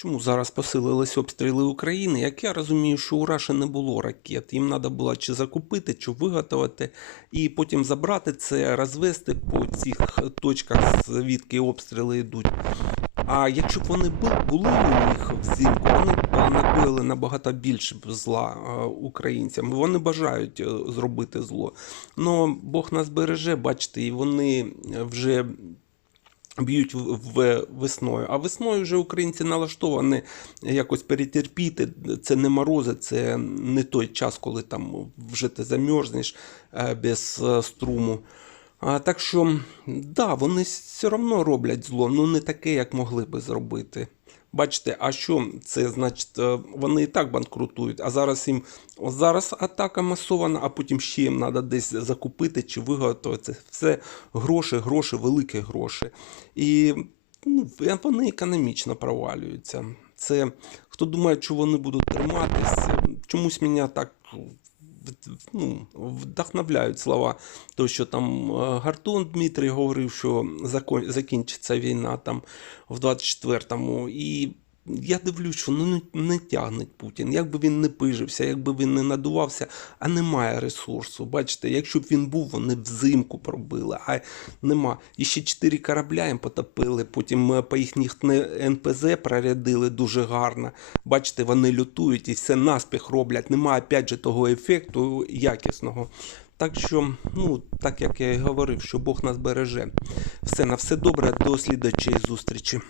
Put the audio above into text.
Чому зараз посилились обстріли України? Як я розумію, що у Раші не було ракет. Їм треба було чи закупити, чи виготовити, і потім забрати це, розвести по цих точках, звідки обстріли йдуть. А якщо б вони були у них взимку, вони б накоїли набагато більше зла е, українцям. Вони бажають е, зробити зло. Но Бог нас береже, бачите, і вони вже б'ють весною. А весною вже українці налаштовані якось перетерпіти. Це не морози, це не той час, коли там вже ти замерзнеш е, без е, струму. А, так що, да, вони все одно роблять зло, ну не таке, як могли би зробити. Бачите, а що це значить? е, Вони і так банкрутують, а зараз їм зараз атака масована, а потім ще їм треба десь закупити чи виготовити. Все гроші, гроші, великі гроші. І ну, вони економічно провалюються. Це хто думає, що вони будуть триматись, чомусь мене так ну, вдохновляють слова. То, що там е, Гартун Дмитрий говорив, що закінчиться війна там в 24-му. І я дивлюсь, що ну, не, не тягне Путін. Як би він не пижився, як би він не надувався, а немає ресурсу. Бачите, якщо б він був, вони взимку пробили, а нема. І ще чотири корабля їм потопили, потім е, по їхніх НПЗ прорядили дуже гарно. Бачите, вони лютують і все наспіх роблять. Немає опять же того ефекту якісного. Так що, ну, так як я і говорив, що Бог нас береже. Все на все добре, до слідчої зустрічі.